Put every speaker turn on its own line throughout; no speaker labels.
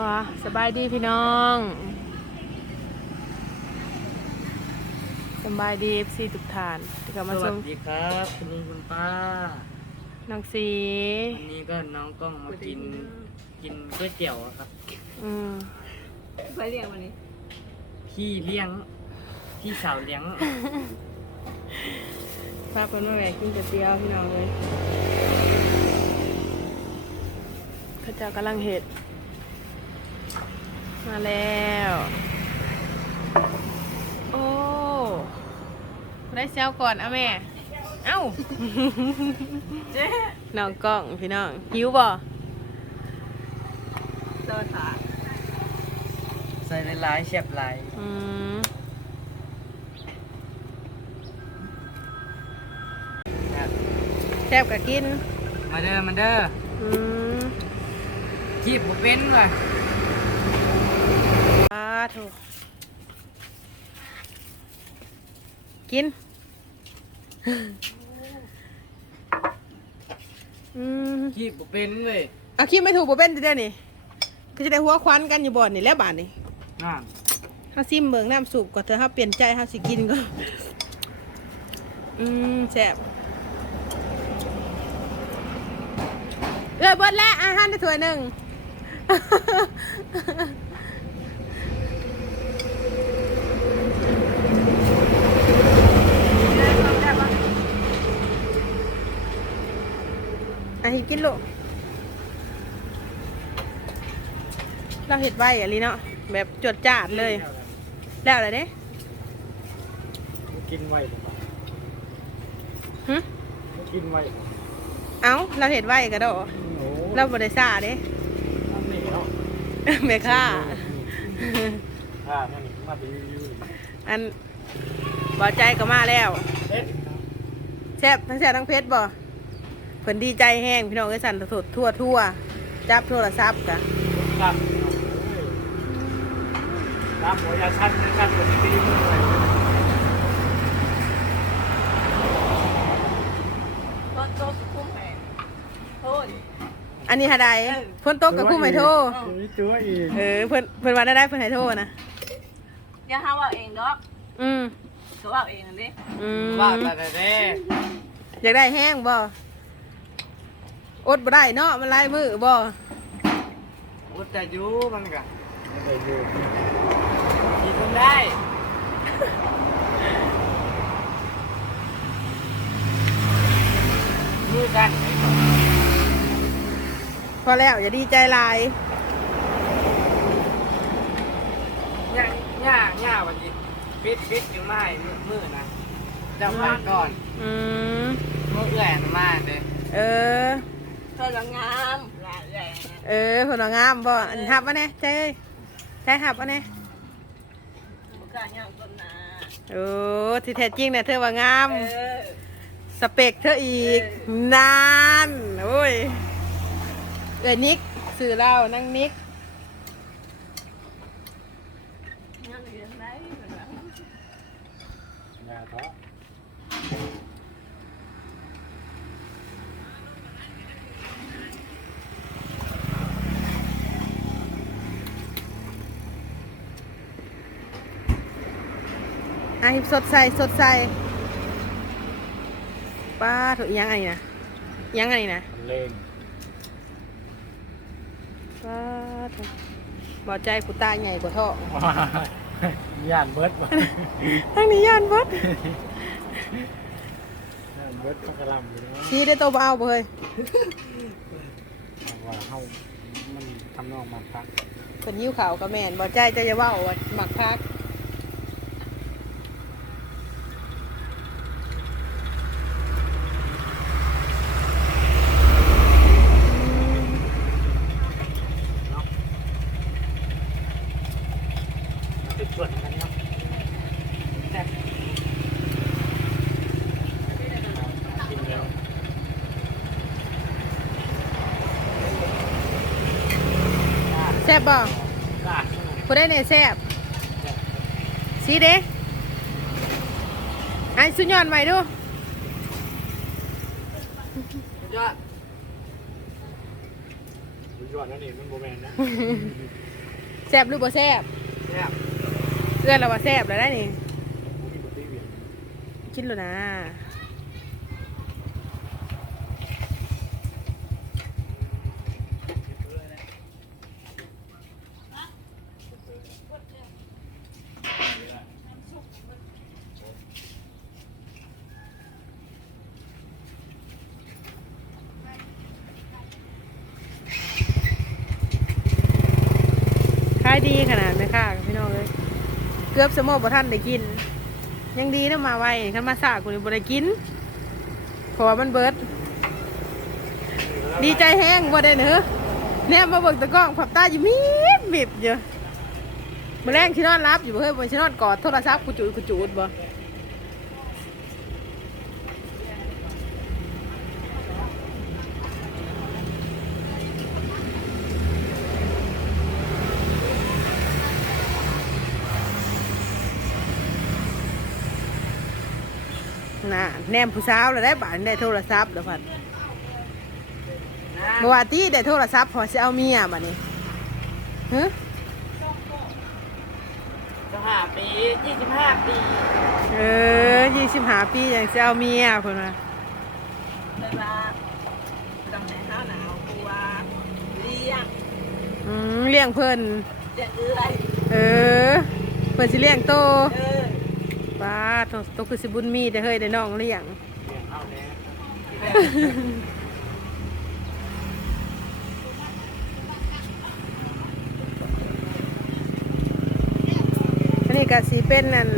ว้าสบายดีพี่น้องสบายดีเอฟซีทุกท่านที่เข้ามา
ส
ช
วัส
ม
ดีครับคุณลุงคุณป้า
น้องสี
วันนี้ก็น้องกล้องมากิน กินก๋วยเตี๋ยวอะครับ
อืม
ไปเรียงวันนี้
พี่เลี้ยง พี่สาวเลี้ยง
พาเพิ่นมาแวะกินก๋วยเตี๋ยวพี่น้องเลยเข้าเจ้ากำลังเห็ด มาแล้ว โอ้ ได้เซลก่อนเอาแม่ เอ้าน้องกล้องพี่น้องหิวบ่
โดนขา
ใส่หลายๆเฉียบหลาย
อืม
ครับ
แซ่บก็กิน
มาเด้อมาเด้อ
อืม
คีบผมเป็นว่ะ
ปลาถูกกิน อืม
คีบผมเป็นเว้ย
เอาคิดไม่ถูกบ่เป็นเด้อนี่ก็จะได้หัวควันกันอยู่บ่อนนี่แหล้วบาดนี่
น่า
เฮาซิมเบิ่งน้ำสุปก่อนเถอะเฮาเปลี่ยนใจเฮาสิกินก็ อืมแซ่บเอ้ยเบิดแล้วอาหารได้ถ้วยหนึง อาหิกินลูกเราเห็ดไว้อะลีเนาะแบบจดจาดเลย แล้วอะไรเด้
กินไว
หึ
กินไว
เอ้าเราเห็ดไว้กระโดด
โอ้
เราบริษัทเด้
นี่เนาะ
แม่ค่า
อ่านั่นมาดูยู
อันบ่ใจก็มาแล้ว
เอ๊ะ
แซ่บทั้งแซ่บทั้งเพชรบ่ เพิ่นดีใจแห้งพี่น้องเอ้ยสั่นสดทั่วทั่วจับโทรศัพท์กะ
ครับรับหัวยาชันนะครับผมไปดูมือเลย
รถโต๊ะคุ้มแพงโทษ
อันนี้หาใดเพิ่นตกกับคู่ไม่โทร
ตัวอีก
เออเพิ่นเพิ่นว่าได้ได้เพิ่นให้โทรนะ
อย่าหาว่าเองดอก
อืม
ก็ว่าเองอันนี้
อืม
ว่าแต่แต่
อยากได้แห้งบ่ อดบ่ได้เนาะมันลายมือบ่
อุตแต่ยูมันกะแต่ยูกินได้มือกัน
พอแล้วอย่าดีใจหลาย
ย่าย่าย่าวันนี้ปิดปิดอยู่ไม่มือมือนะจะไปก่อน
อืม
มือเอื่อยมากเลย
เออ
เธอละงามหลายแหล่
เออเพิ่นว่างามบ่อันหับอันนี้ใจเอ้ยใจหับอันนี้
บุกการย่างต้นนา
โอ้ที่แท้จริงเนี่ยเธอว่างาม
เออ
สเปคเธออีก
เออ
นานโอ้ยเอ้ยนิกสื่อเล่านั่งนิก
ย่างเรียนได้เหมือนกัน
อย่าท้อ
อะหิบสดใสสดใสป้าถูกยังไงนะยังไงนะ
เล่ง
ป้าถูกบ่ใจผู้ตาใหญ่กว่าท่อ
ย่านเบิร์ดว่ะ
ทั้งนี้ย่านบด
ย่านเบิร์ดพักกระลำอยู่นะ
ชี้ได้โตบ่เอาบ่เฮ้ย
ว่าเฮามันทำนองมันพัก
เป็นยิ้วขาวกับแม่นบ่ใจจะจะเว่าว่าหมักคัก
เป็นส่วนกันเนาะแซ่บกินแล้ว
แซ่บบ่
กล้า
ผู้ได้เนี่ยแซ่บสีเด้ไอ้สุญญอนใหม่ดู
ยอดยอดนั่นเองมันโบแมนนะ
แซ่บหรือบ่แซ่บ
แซ่บ
เอื้อนเราว่าแซ่บแล้วได้นี่กินแล้วนะขายดีขนาดไหมค่ะ เกือบสมอบ่ท่านได้กิน ยังดีนะมาไวขันมาสากูนี่บ่ได้กินเพราะว่ามันเบิด ดีใจแห้งบ่ได้เนอะแนมมาเบิกตะกล้องผับตาอยู่มีบมิบอยู่มาแรงชินอนรับอยู่บ่เฮ้ยบนชินอนกอดโทรศัพท์กูจุยกูจูดบ่ นะแนมผู้สาวแล้วได้บาดได้โทรศัพท์แล้วพัด
นะ
บ่ว่าติได้โทรศัพท์พอสิเอาเมียบัดนี้ฮะ
จะห้าปียี่สิบห้าปี
เออ25ปียังสิเอาเมียเพิ่นว่า
เวลาจำแหน่ข้าหนาวกลัวเลี้ยง
อืมเลี้ยงเพิ่น
เลี้ยงเอื้อย
เออเพิ่นสิเลี้ยงโต
เออ
ป้าโตโตคือสิบุญมีแต่เฮ้ยได้น้องเลี้ยง
เลี้ยงข้าวแน่
อันนี้ก็สิเป็นนั่น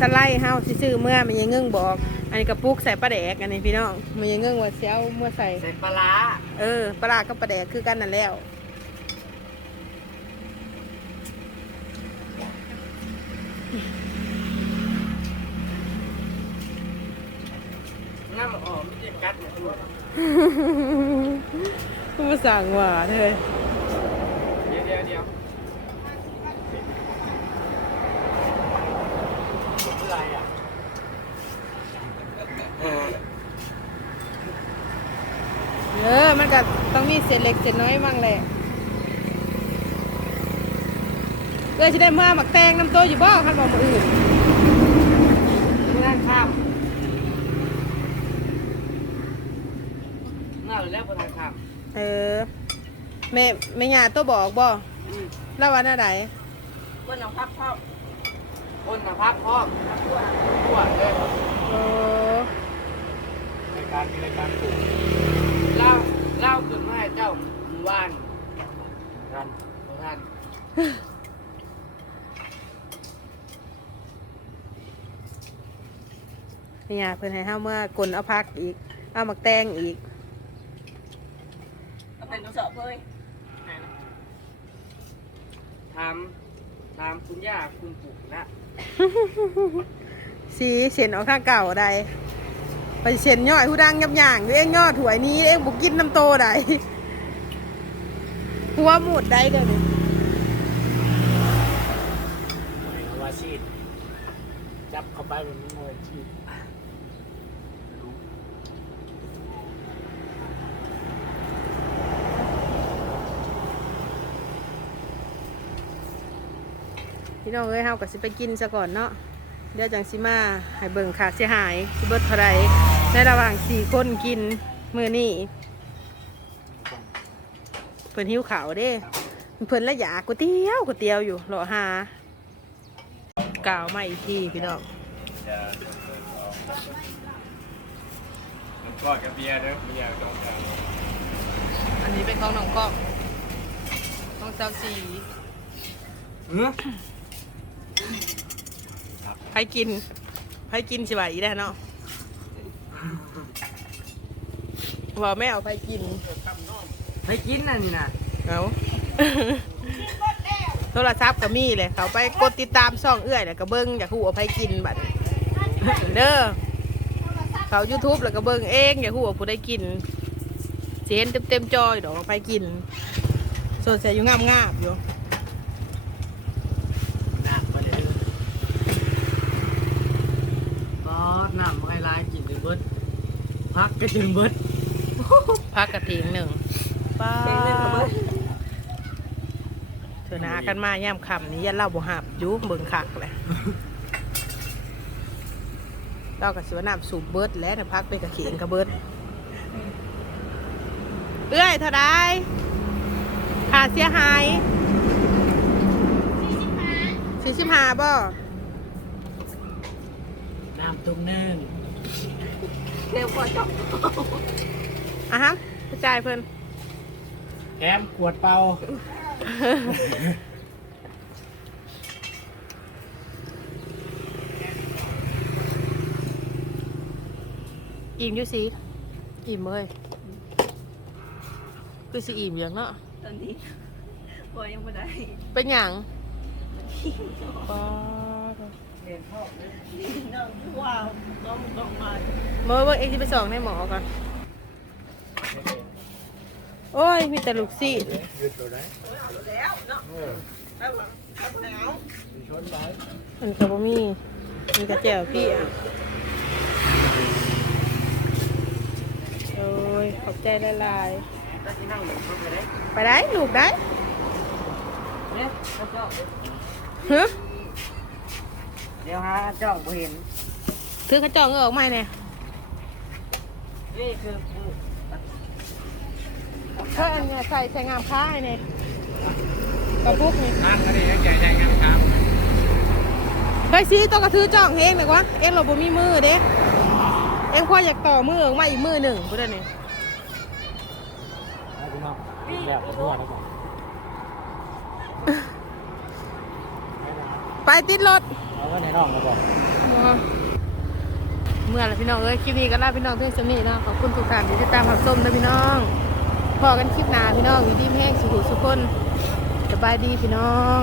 สไลด์เฮาสิซื้อเมื่อมันยังเงึ่งบอก อันนี้กระปุกใส่ปลาแดกอันนี้พี่น้องมันยังเงึ่งว่าสิเอาเมื่อใส่
ใส่ปลาร้า
เออปลาร้ากับปลาแดกคือกันนั่นแล้ว
น้ำหอมไม่ได้กัดเนี่ย ตัว
มาสั่งหวานเลย
เดี๋ยวเดี๋ยวเดี๋ยวเอไรอะ
เออมันก็ต้องมีเศษเล็กเศษน้อยบ้างแหละเพื่อจะได้เมื่อหมักแตงน้ำโตอยู่บ้างคันบอกมืออื่น
ไม่ได้ข้ามน่า เลยแล้วพอทางข้าม
เออแม่แม่ยาตัวบอกบ่
อืม
แล้ววันอะไร
คนเอาพับเข้า
คนนะพักพร้อม
พับตัว
ทั่วเลย
โอ้
รายการมีรายการปลูกเล่าเล่าขึ้นมาให้เจ้าหมู่บ้านท่านท่าน
แม่ยาเพิ่นให้เฮาเมื่อกลนเอาพักอีก เอาหมักแตงอีก
เอาเป็นกระสอบเลย
ถามถามคุณย่าคุณปู่นะ
สีเส้นออกทางเก่าใดไปเส้นย่อยผู้ดังยับย่างอยู่เองย่อถวยนี้เองบุกินน้ำโตใดหัวหมุดใดเด้อนี่
ว่าชีดจับเข้าไปมันไม่งวยชีด
พี่น้องเอ้ยเฮาก็สิไปกินซะก่อนเนาะเดี๋ยวจังสิมาให้เบิ่งค่าเสียหายสิเบิดเท่าไรในระหว่างสี่คนกินมื้อนี้เพิ่นหิวข้าวเด้เพิ่นละอยากก๋วยเตี๋ยวก๋วยเตี๋ยวอยู่รอหากล่าวมาอีกทีพี่น้อง
นกอดกับเบียร์เด้อเบียร์ต้องการ
อันนี้เป็นของน้องกล้องน้องเจ้าสี
เนื้อ
รกินใครกินสิไหวได้เนาะบอกแม่เอาใครกิน
ไม่กินน่ะนี่นะ
เอาโทรศัพท์ก็มีเลยเขาไปกดติดตามช่องเอื้อยแล้วก็เบิ้งอยากหูเอาใครกินบัดนี้เด้อเขา YouTube แล้วก็เบิ้งเองอยากหูว่าผู้ได้กินเสียนเต็มเต็มๆจอยดอกเอาไปกินส่วนเสียอยู่งามงาบๆอยู่
หนักมาเลยบอสน้ำไฮไลท์กินถึงเบิด พักก็ถึงเบิด
พักกระถิงหนึ่งป้า
เป็นเรื่องของเบิ้ล
เถื่อหนากันมาย่ำคำนี้ยันเล่าบ่หับอยุเบิ่งคักเลยเรากับสิวน้ำสูบเบิดแล้วนะพักไปกับเขียนกับเบิดเอ้ยเท่าไดค่าเสียหายสี่สิบห้าบ่
น้ำตุ้มนึ่ง
เร็วกว่าจบ
อะฮะกระจายเพิ่น
แถมขวดเปล่า
อิ่มอยู่สิอิ่มเลยคือสิอิ่มอย่างเนาะ
ตอนนี้พอยังไม่ได้
เป็นอย่าง ปอ
นี่น้องว้าวต้องต้องมา
เมื่อวันเอ็กซ์ไปสองในหมอก่อน โอ้ย มีแต่ลูกซีด
ยืดตัวได้
แล้วเนาะ
เออ
แล้วแล้วแล้ว
มีชนไป
มันก็บ่มีมีกระเจียวพี่อะ โอ้ย ขอบใจละลาย
ถ้าที่นั่งหลงไปได้
ไปได้ลูกได้
เนี่ยถ้าเจ้า
ฮะ
เดี๋ยวหาเจ้าบ่เห็น
ถือกระจอกเงอออกมาเนี่ย
นี่คือคือ
เพื่ออันเนี้ยใส่ใส่งามค้าให้เนี่ยกระปุกนี่
นั่งก็ดีใหญ่ใหญ่งานครับ
เฮ้ยซีตัวกระทือจ้องเองหน่อยวะเอ็งเราบ่มีมือเด้เอ็งพ่ออยากต่อมือออกมาอีกมือหนึ่งพูดได้นี่
เอาพี่น้องแบบทั่วแล้วบอก
ไปติดรถ
เอาก็ในน้องมาบอก
เมื่อไรพี่น้องเอ้ยคลิปนี้ก็ลาพี่น้องเพื่อนสนี้เนาะขอบคุณทุกท่านที่ติดตามรับชมนะพี่น้องพอกันคลิปหน้าพี่น้องอยู่ดีแห้งสุขุสุขคนสบายดีพี่น้อง